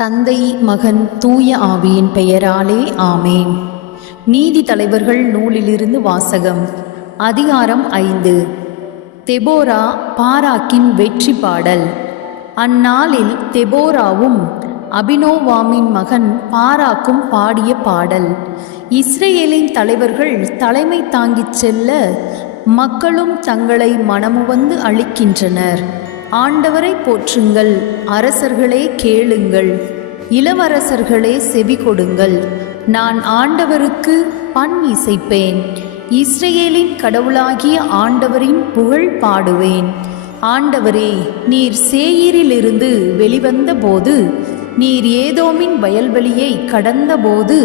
தந்தை மகன் தூய ஆவியின் பெயராலே ஆமேன். நீதி தலைவர்கள் நூலிலிருந்து வாசகம். அதிகாரம் 5. தெபோரா பாராக்கின் வெற்றி பாடல். அந்நாளில் தெபோராவும் அபினோவாமின் மகன் பாராக்கும் பாடிய பாடல். இஸ்ரேலின் தலைவர்கள் தலைமை தாங்கிச் செல்ல மக்களும் தங்களை மனமுவந்து அளிக்கின்றனர். ஆண்டவரை போற்றுங்கள், அரசர்களே கேளுங்கள், இளவரசர்களே செவி கொடுங்கள். நான் ஆண்டவருக்கு பண் இசைப்பேன், இஸ்ரேலின் கடவுளாகிய ஆண்டவரின் புகழ் பாடுவேன். ஆண்டவரே, நீர் சேயீரிலிருந்து வெளிவந்த போது, நீர் ஏதோமின் வயல்வெளியை கடந்தபோது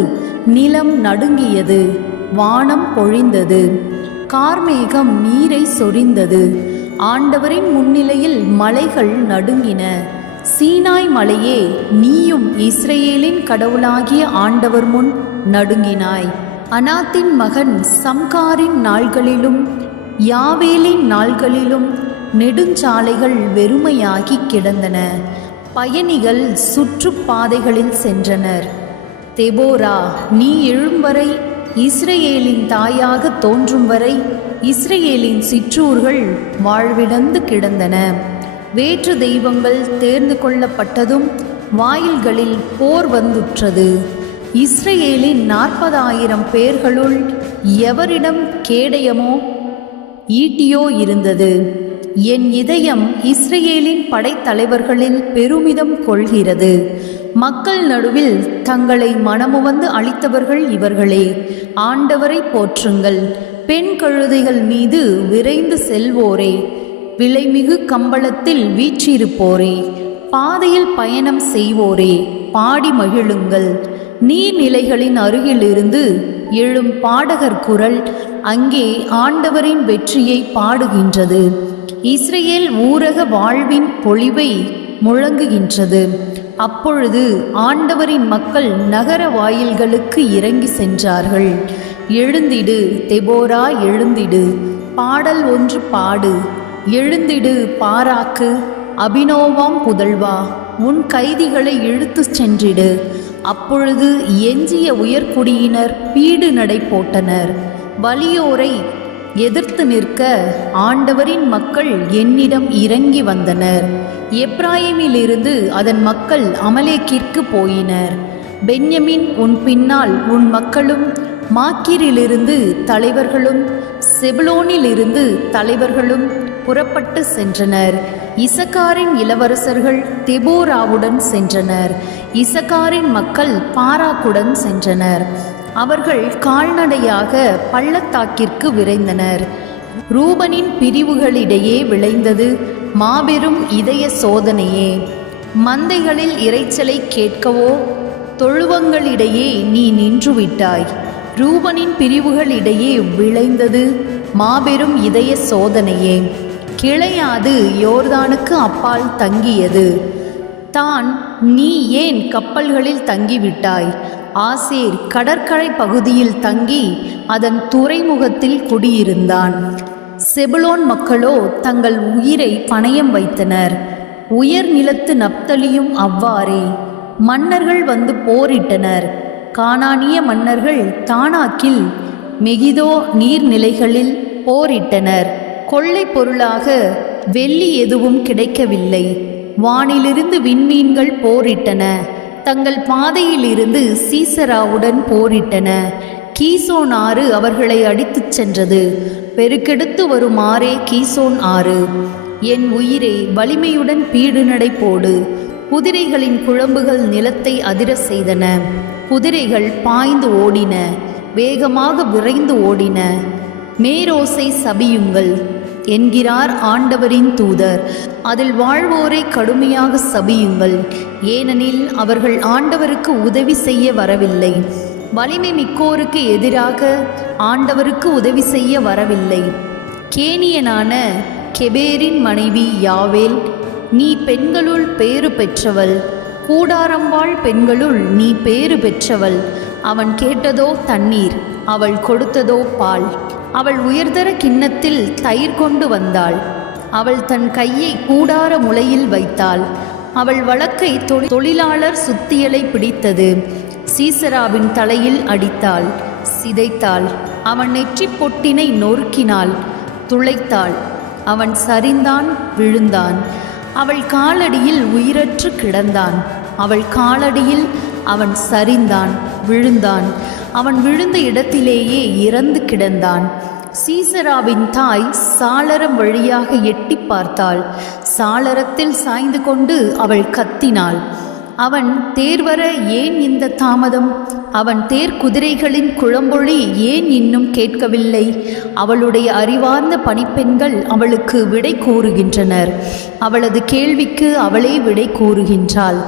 நிலம் நடுங்கியது, வானம் பொழிந்தது, கார்மேகம் நீரை சொரிந்தது. ஆண்டவரின் முன்னிலையில் மலைகள் நடுங்கின. சீனாய் மலையே, நீயும் இஸ்ரேலின் கடவுளாகிய ஆண்டவர் முன் நடுங்கினாய். அனாத்தின் மகன் சம்காரின் நாள்களிலும் யாவேலின் நாள்களிலும் நெடுஞ்சாலைகள் வெறுமையாகி கிடந்தன. பயணிகள் சுற்றுப்பாதைகளில் சென்றனர். தெபோரா, நீ எழும்வரை, இஸ்ரேலின் தாயாக தோன்றும் வரை இஸ்ரேலின் சிற்றூர்கள் வாழ்விழந்து கிடந்தன. வேற்று தெய்வங்கள் தேர்ந்து கொள்ளப்பட்டதும் வாயில்களில் போர் வந்துற்றது. இஸ்ரேலின் 40,000 பேர்களுள் எவரிடம் கேடயமோ ஈட்டியோ இருந்தது. என் இதயம் இஸ்ரேலின் படைத்தலைவர்களில் பெருமிதம் கொள்கிறது. மக்கள் நடுவில் தங்களை மனமுவந்து அளித்தவர்கள் இவர்களே. ஆண்டவரை போற்றுங்கள். பெண் கழுதைகள் மீது விரைந்து செல்வோரே, விலைமிகு கம்பளத்தில் வீற்றிருப்போரே, பாதையில் பயணம் செய்வோரே, பாடி மகிழுங்கள். நீர்நிலைகளின் அருகிலிருந்து எழும் பாடகர் குரல் அங்கே ஆண்டவரின் வெற்றியை பாடுகின்றது. இஸ்ரேல் ஊரக வாழ்வின் பொழிவை முழங்குகின்றது. அப்பொழுது ஆண்டவரின் மக்கள் நகர வாயில்களுக்கு இறங்கி சென்றார்கள். எழுந்திடு தெபோரா, எழுந்திடு, பாடல் ஒன்று பாடு. எழுந்திடு பாராக்கு, அபினோவாம் புதல்வா, உன் கைதிகளை இழுத்துச் சென்றிடு. அப்பொழுது எஞ்சிய உயர்குடியினர் பீடு நடை போட்டனர். வலியோரை எதிர்த்து நிற்க ஆண்டவரின் மக்கள் என்னிடம் இறங்கி வந்தனர். எப்ராயிமிலிருந்து அதன் மக்கள் அமலேக்கிற்கு போயினர். பென்யமின், உன் பின்னால் உன் மக்களும், மாக்கீரிலிருந்து தலைவர்களும், செபுலோனிலிருந்து தலைவர்களும் புறப்பட்டு சென்றனர். இசக்காரின் இளவரசர்கள் தெபோராவுடன் சென்றனர். இசக்காரின் மக்கள் பாராக்குடன் சென்றனர். அவர்கள் கால்நடையாக பள்ளத்தாக்கிற்கு விரைந்தனர். ரூபனின் பிரிவுகளிடையே விளைந்தது மாபெரும் இதய சோதனையே. மந்தைகளில் இரைச்சலை கேட்கவோ தொழுவங்களிடையே நீ நின்றுவிட்டாய். ரூபனின் பிரிவுகளிடையே விளைந்தது மாபெரும் இதய சோதனையே. கிளையாது யோர்தானுக்கு அப்பால் தங்கியது. தான் நீ ஏன் கப்பல்களில் தங்கிவிட்டாய்? ஆசேர் கடற்கரை பகுதியில் தங்கி அதன் துறைமுகத்தில் குடியிருந்தான். செபுலோன் மக்களோ தங்கள் உயிரை பணயம் வைத்தனர். உயர் நிலத்து நப்தலியும் அவ்வாறே. மன்னர்கள் வந்து போரிட்டனர். கானானிய மன்னர்கள் தானாக்கில் மெகிதோ நீர்நிலைகளில் போரிட்டனர். கொள்ளை பொருளாக வெள்ளி எதுவும் கிடைக்கவில்லை. வானிலிருந்து விண்மீன்கள் போரிட்டன. தங்கள் பாதையிலிருந்து சீசராவுடன் போரிட்டன. கீசோன் ஆறு அவர்களை அடித்துச் சென்றது. பெருக்கெடுத்து வரும் ஆறே கீசோன் ஆறு. என் உயிரை வலிமையுடன் பீடு நடை போடு. குதிரைகளின் குழம்புகள் நிலத்தை அதிர செய்தன. குதிரைகள் பாய்ந்து ஓடின, வேகமாக விரைந்து ஓடின. மேரோசை சபியுங்கள் என்கிறார் ஆண்டவரின் தூதர். அதில் வாழ்வோரை கடுமையாக சபியுங்கள், ஏனெனில் அவர்கள் ஆண்டவருக்கு உதவி செய்ய வரவில்லை. வலிமை மிக்கோருக்கு எதிராக ஆண்டவருக்கு உதவி செய்ய வரவில்லை. கேனியனான கெபேரின் மனைவி யாவேல், நீ பெண்களுள் பேறு பெற்றவள். கூடாரம்வாழ் பெண்களுள் நீ பேறு பெற்றவள். அவன் கேட்டதோ தண்ணீர், அவள் கொடுத்ததோ பால். அவள் உயர்தர கிண்ணத்தில் தயிர் கொண்டு வந்தாள். அவள் தன் கையை கூடார முளையில் வைத்தாள். அவள் வழக்கை தொழிலாளர் சுத்தியலை பிடித்தது. சீசராவின் தலையில் அடித்தாள், சிதைத்தாள். அவன் நெற்றி பொட்டினை நொறுக்கினாள், துளைத்தாள். அவன் சரிந்தான், விழுந்தான். அவள் காலடியில் உயிரற்று கிடந்தான். அவள் காலடியில் அவன் சரிந்தான், விழுந்தான். அவன் விழுந்த இடத்திலேயே இறந்து கிடந்தான். சீசராவின் தாய் சாளரம் வழியாக எட்டி பார்த்தாள். சாளரத்தில் சாய்ந்து கொண்டு அவள் கத்தினாள். அவன் தேர்வர ஏன் இந்த தாமதம்? அவன் தேர் குதிரைகளின் குழம்பொழி ஏன் இன்னும் கேட்கவில்லை? அவளுடைய அறிவார்ந்த பணிப்பெண்கள் அவளுக்கு விடை கூறுகின்றனர். அவளது கேள்விக்கு அவளே விடை கூறுகின்றாள்.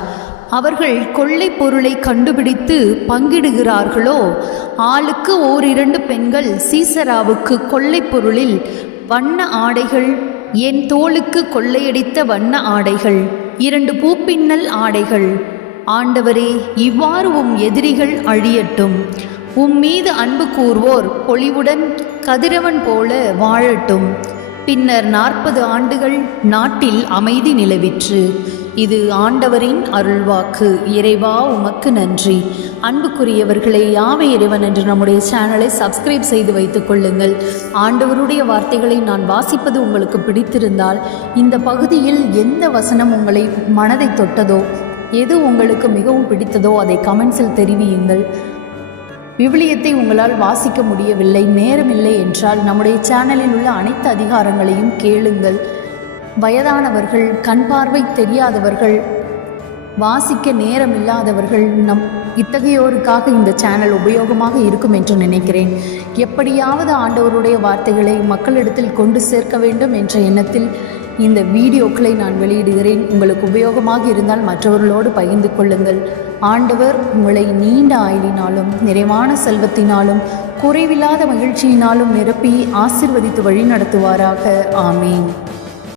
அவர்கள் கொள்ளை பொருளை கண்டுபிடித்து பங்கிடுகிறார்களோ? ஆளுக்கு ஓரிரண்டு பெண்கள் சீசராவுக்கு கொள்ளை பொருளில் வண்ண ஆடைகள், என் தோளுக்கு கொள்ளையடித்த வண்ண ஆடைகள், 2 பூப்பின்னல் ஆடைகள். ஆண்டவரே, இவ்வாறு எதிரிகள் அழியட்டும். மீது அன்பு கூர்வோர் பொலிவுடன் கதிரவன் போல வாழட்டும். பின்னர் 40 ஆண்டுகள் நாட்டில் அமைதி நிலவிற்று. இது ஆண்டவரின் அருள்வாக்கு. இறைவா, உமக்கு நன்றி. அன்புக்குரியவர்களே, யாவை இறைவன் என்று நம்முடைய சேனலை சப்ஸ்கிரைப் செய்து வைத்துக் கொள்ளுங்கள். ஆண்டவருடைய வார்த்தைகளை நான் வாசிப்பது உங்களுக்கு பிடித்திருந்தால், இந்த பகுதியில் எந்த வசனம் உங்களை மனதை தொட்டதோ, எது உங்களுக்கு மிகவும் பிடித்ததோ அதை கமெண்ட்ஸில் தெரிவியுங்கள். விவிலியத்தை உங்களால் வாசிக்க முடியவில்லை, நேரமில்லை என்றால் நம்முடைய சேனலில் உள்ள அனைத்து அதிகாரங்களையும் கேளுங்கள். வயதானவர்கள், கண் பார்வை தெரியாதவர்கள், வாசிக்க நேரம் இல்லாதவர்கள், இத்தகையோருக்காக இந்த சேனல் உபயோகமாக இருக்கும் என்று நினைக்கிறேன். எப்படியாவது ஆண்டவருடைய வார்த்தைகளை மக்களிடத்தில் கொண்டு சேர்க்க வேண்டும் என்ற எண்ணத்தில் இந்த வீடியோக்களை நான் வெளியிடுகிறேன். உங்களுக்கு உபயோகமாக இருந்தால் மற்றவர்களோடு பகிர்ந்து கொள்ளுங்கள். ஆண்டவர் உங்களை நீண்ட ஆயுளினாலும் நிறைவான செல்வத்தினாலும் குறைவில்லாத மகிழ்ச்சியினாலும் நிரப்பி ஆசீர்வதித்து வழி நடத்துவாராக. ஆமேன்.